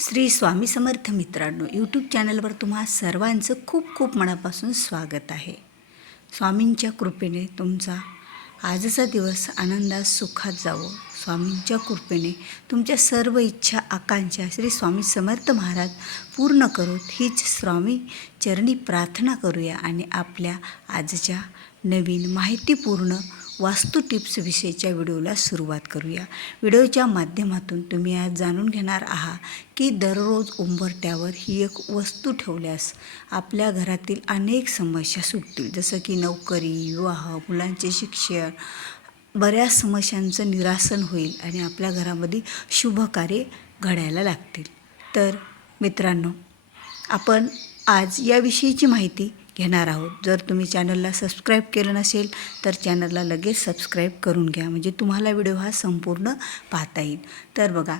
श्री स्वामी समर्थ मित्रांनो यूट्यूब चॅनलवर तुम्हा सर्वांचं खूप खूप मनापासून स्वागत आहे. स्वामींच्या कृपेने तुमचा आजचा दिवस आनंदात सुखात जावो. स्वामींच्या कृपेने तुमच्या सर्व इच्छा आकांक्षा श्री स्वामी समर्थ महाराज पूर्ण करोत. हीच स्वामी चरणी प्रार्थना करूया आणि आपल्या आजच्या नवीन माहितीपूर्ण वास्तू टिप्स विषयीच्या व्हिडिओला सुरुवात करूया. व्हिडिओच्या माध्यमातून तुम्ही आज जाणून घेणार आहात की दररोज उंबरट्यावर ही एक वस्तू ठेवल्यास आपल्या घरातील अनेक समस्या सुटतील. जसं की नोकरी विवाह मुलांचे शिक्षण बऱ्याच समस्यांचं निरासन होईल आणि आपल्या घरामध्ये शुभ कार्य घडायला लागतील. तर मित्रांनो आपण आज याविषयीची माहिती घेणार आहोत. जर तुम्ही चॅनलला सबस्क्राईब केलं नसेल तर चॅनलला लगेच सबस्क्राईब करून घ्या. म्हणजे तुम्हाला व्हिडिओ हा संपूर्ण पाहता येईल. तर बघा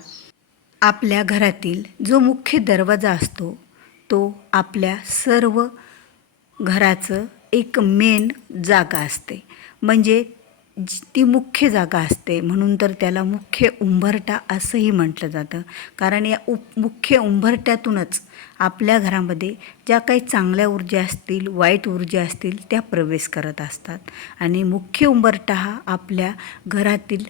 आपल्या घरातील जो मुख्य दरवाजा असतो तो आपल्या सर्व घराचं एक मेन जागा असते. म्हणजे ती मुख्य जागा असते. म्हणून तर त्याला मुख्य उंबरटा असंही म्हटलं जातं. कारण या उप मुख्य उंबरट्यातूनच आपल्या घरामध्ये ज्या काही चांगल्या ऊर्जा असतील वाईट ऊर्जा असतील त्या प्रवेश करत असतात. आणि मुख्य उंबरटा हा आपल्या घरातील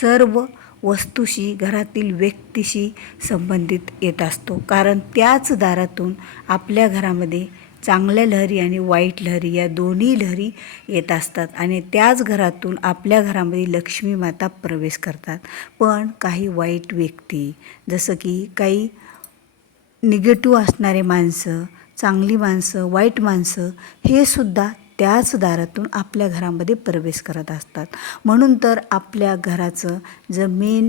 सर्व वस्तूशी घरातील व्यक्तीशी संबंधित येत असतो. कारण त्याच दारातून आपल्या घरामध्ये चांगल्या लहरी आणि वाईट लहरी या दोन्ही लहरी येत असतात. आणि त्याच घरातून आपल्या घरामध्ये लक्ष्मी माता प्रवेश करतात. पण काही वाईट व्यक्ती जसं की काही निगेटिव्ह असणारे माणसं चांगली माणसं वाईट माणसं हे सुद्धा त्याच दारातून आपल्या घरामध्ये प्रवेश करत असतात. म्हणून तर आपल्या घराचं जर मेन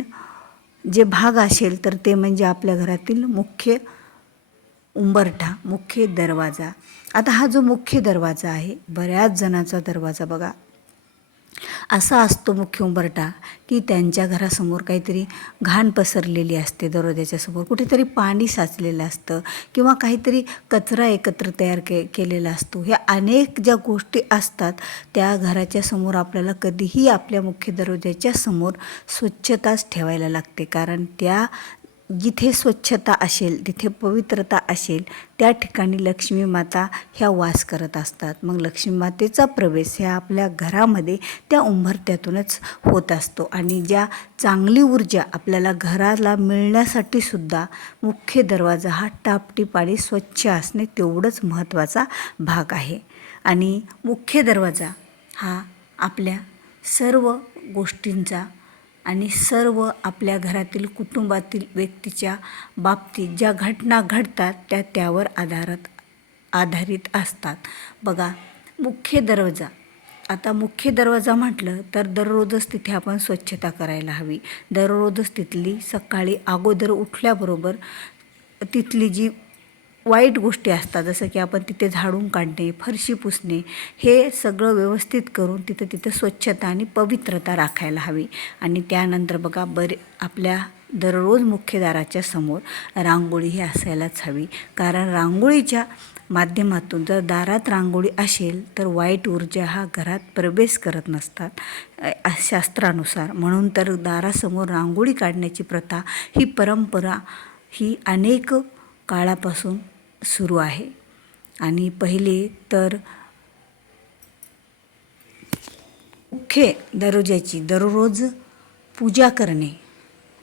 जे भाग असेल तर ते म्हणजे आपल्या घरातील मुख्य उंबरठा मुख्य दरवाजा. आता हा जो मुख्य दरवाजा आहे बऱ्याच जणांचा दरवाजा बघा. असा असतो मुख्य उंबरठा की त्यांच्या घरासमोर काहीतरी घाण पसरलेली असते दरवाजाच्या समोर. कुठेतरी पाणी साचलेलं असतं किंवा काहीतरी कचरा एकत्र तयार के केलेला असतो. ह्या अनेक ज्या गोष्टी असतात त्या घराच्या समोर आपल्याला कधीही आपल्या मुख्य दरवाजाच्या समोर स्वच्छताच ठेवायला लागते. कारण त्या जिथे स्वच्छता असेल तिथे पवित्रता असेल त्या ठिकाणी लक्ष्मी माता ह्या वास करत असतात. मग लक्ष्मी मातेचा प्रवेश ह्या आपल्या घरामध्ये त्या उंबरत्यातूनच होत असतो. आणि ज्या चांगली ऊर्जा आपल्याला घराला मिळण्यासाठी सुद्धा मुख्य दरवाजा हा टापटीप आणि स्वच्छ असणे तेवढंच महत्त्वाचा भाग आहे. आणि मुख्य दरवाजा हा आपल्या सर्व गोष्टींचा आणि सर्व आपल्या घरातील कुटुंबातील व्यक्तीच्या बाबतीत ज्या घटना घडतात त्या त्यावर आधारत आधारित असतात. बघा मुख्य दरवाजा. आता मुख्य दरवाजा म्हटलं तर दररोजच तिथे आपण स्वच्छता करायला हवी. दररोजच तिथली सकाळी अगोदर उठल्याबरोबर तिथली जी वाईट गोष्टी असतात जसं की आपण तिथे झाडून काढणे फरशी पुसणे हे सगळं व्यवस्थित करून तिथं तिथं स्वच्छता आणि पवित्रता राखायला हवी. आणि त्यानंतर बघा बरे आपल्या दररोज मुख्य दाराच्या समोर रांगोळी ही असायलाच हवी. कारण रांगोळीच्या माध्यमातून जर दारात रांगोळी असेल तर वाईट ऊर्जा हा घरात प्रवेश करत नसतात शास्त्रानुसार. म्हणून तर दारासमोर रांगोळी काढण्याची प्रथा ही परंपरा ही अनेक काळापासून सुरू आहे. आणि पहिले तर मुख्य दरवाजाची दररोज पूजा करणे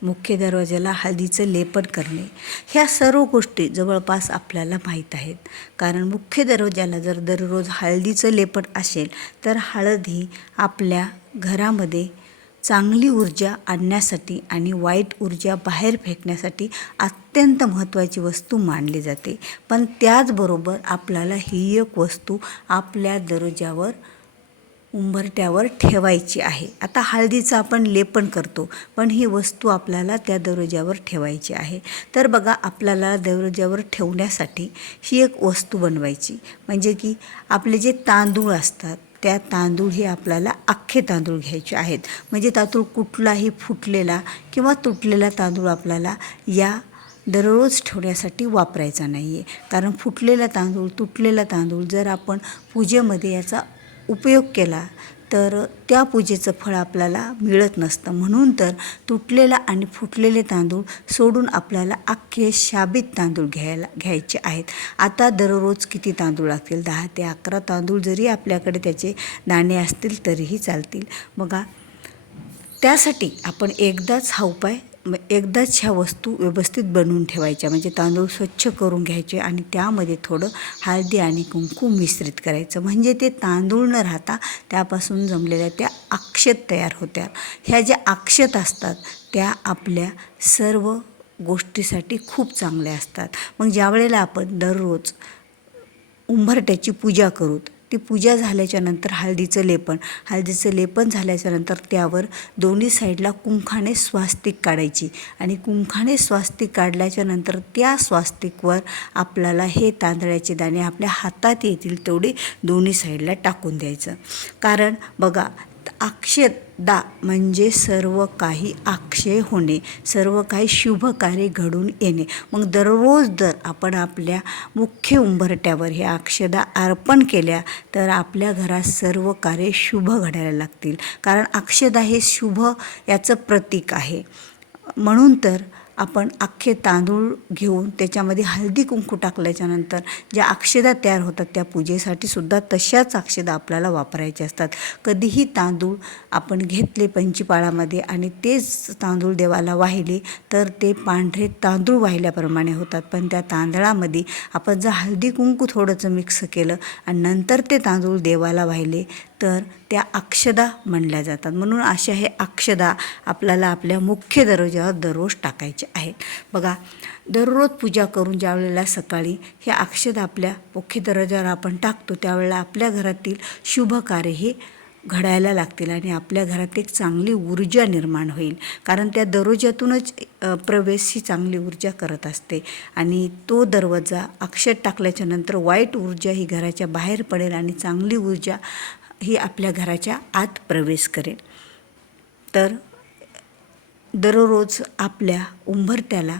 मुख्य दरवाजाला हळदीचं लेपन करणे ह्या सर्व गोष्टी जवळपास आपल्याला माहीत आहेत. कारण मुख्य दरवाजाला जर दररोज हळदीचं लेपन असेल तर हळद ही आपल्या घरामध्ये चांगली ऊर्जा आणण्यासाठी आणि वाईट ऊर्जा बाहेर फेकण्यासाठी अत्यंत महत्त्वाची वस्तू मानली जाते. पण त्याचबरोबर आपल्याला ही एक वस्तू आपल्या दरवाजावर उंबरट्यावर ठेवायची आहे. आता हळदीचं आपण लेपन करतो पण ही वस्तू आपल्याला त्या दरोज्यावर ठेवायची आहे. तर बघा आपल्याला दरोज्यावर ठेवण्यासाठी ही एक वस्तू बनवायची. म्हणजे की आपले जे तांदूळ असतात त्या तांदूळ हे आपल्याला अख्खे तांदूळ घ्यायचे आहेत. म्हणजे तांदूळ कुठलाही फुटलेला किंवा तुटलेला तांदूळ आपल्याला या दररोज ठेवण्यासाठी वापरायचा नाही आहे कारण फुटलेला तांदूळ तुटलेला तांदूळ जर आपण पूजेमध्ये याचा उपयोग केला तर त्या पूजेचं फळ आपल्याला मिळत नसतं. म्हणून तर तुटलेला आणि फुटलेले तांदूळ सोडून आपल्याला अख्खे शाबीत तांदूळ घ्यायला घ्यायचे आहेत. आता दररोज किती तांदूळ लागतील? दहा ते अकरा तांदूळ जरी आपल्याकडे त्याचे दाणे असतील तरीही चालतील. बघा त्यासाठी आपण एकदाच हा उपाय एकदाच ह्या वस्तू व्यवस्थित बनवून ठेवायच्या. म्हणजे तांदूळ स्वच्छ करून घ्यायचे आणि त्यामध्ये थोडं हळदी आणि कुंकू मिश्रित करायचं. म्हणजे ते तांदूळ न राहता त्यापासून जमलेल्या त्या अक्षत तयार होत्या. ह्या ज्या अक्षत असतात त्या आपल्या सर्व गोष्टीसाठी खूप चांगल्या असतात. मग ज्यावेळेला आपण दररोज उंबरट्याची पूजा करू ती पूजा झाल्याच्यानंतर हळदीचं लेपन. हळदीचं लेपन झाल्याच्यानंतर त्यावर दोन्ही साईडला कुंखाने स्वास्तिक काढायची. आणि कुंखाने स्वास्तिक काढल्याच्या नंतर त्या स्वास्तिकवर आपल्याला हे तांदळाचे दाणे आपल्या हातात येतील तेवढे दोन्ही साईडला टाकून द्यायचं. कारण बघा अक्षदा म्हणजे सर्व काही अक्षय होणे सर्व काही शुभ कार्य घडून येणे. मग दररोज जर आपण आपल्या मुख्य उंबरट्यावर हे अक्षदा अर्पण केल्या तर आपल्या घरात सर्व कार्य शुभ घडायला लागतील. कारण अक्षदा हे शुभ याचं प्रतीक आहे. म्हणून तर आपण अख्खे तांदूळ घेऊन त्याच्यामध्ये हळदी कुंकू टाकल्याच्यानंतर ज्या अक्षदा तयार होतात त्या पूजेसाठी सुद्धा तशाच अक्षदा आपल्याला वापरायच्या असतात. कधीही तांदूळ आपण घेतले पंचीपाळामध्ये आणि तेच तांदूळ देवाला वाहिले तर ते पांढरे तांदूळ वाहिल्याप्रमाणे होतात. पण त्या तांदळामध्ये आपण जर हळदी कुंकू थोडंसं मिक्स केलं आणि नंतर ते तांदूळ देवाला वाहिले तर त्या अक्षदा म्हणल्या जातात. म्हणून अशा हे अक्षदा आपल्याला आपल्या मुख्य दरवाजावर दररोज टाकायचे आहेत. बघा दररोज पूजा करून ज्या वेळेला सकाळी हे अक्षदा आपल्या मुख्य दरवाजावर आपण टाकतो त्यावेळेला आपल्या घरातील शुभ कार्य हे घडायला लागतील आणि आपल्या घरात एक चांगली ऊर्जा निर्माण होईल. कारण त्या दरवाजातूनच प्रवेश ही चांगली ऊर्जा करत असते आणि तो दरवाजा अक्षर टाकल्याच्या नंतर वाईट ऊर्जा ही घराच्या बाहेर पडेल आणि चांगली ऊर्जा ही आपल्या घराच्या आत प्रवेश करेल तर दररोज आपल्या उंबरट्याला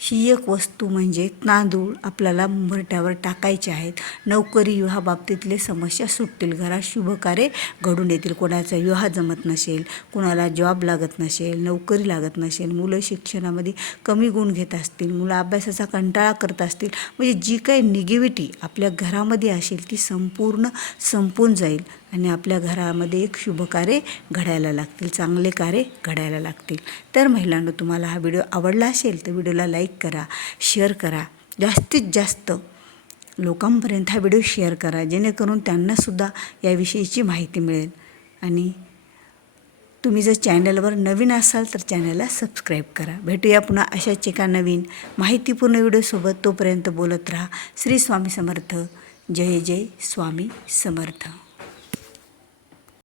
ही एक वस्तू म्हणजे तांदूळ आपल्याला उंबरट्यावर टाकायचे आहेत. नोकरी विवाहाबाबतीतले समस्या सुटतील. घरात शुभकार्य घडून येतील. कोणाचा विवाह जमत नसेल कोणाला जॉब लागत नसेल नोकरी लागत नसेल मुलं शिक्षणामध्ये कमी गुण घेत असतील मुलं अभ्यासाचा कंटाळा करत असतील म्हणजे जी काही निगेटिव्हिटी आपल्या घरामध्ये असेल ती संपूर्ण संपून जाईल. आणि आपल्या घरामध्ये एक शुभ कार्य घडायला लागतील चांगले कार्य घडायला लागतील. तर महिलांनो तुम्हाला हा व्हिडिओ आवडला असेल तर व्हिडिओला लाईक करा शेअर करा. जास्तीत जास्त लोकांपर्यंत हा व्हिडिओ शेअर करा जेणेकरून त्यांनासुद्धा याविषयीची माहिती मिळेल. आणि तुम्ही जर चॅनलवर नवीन असाल तर चॅनलला सबस्क्राईब करा. भेटूया पुन्हा अशाच एका नवीन माहितीपूर्ण व्हिडिओसोबत. तोपर्यंत बोलत राहा. श्री स्वामी समर्थ. जय जय स्वामी समर्थ.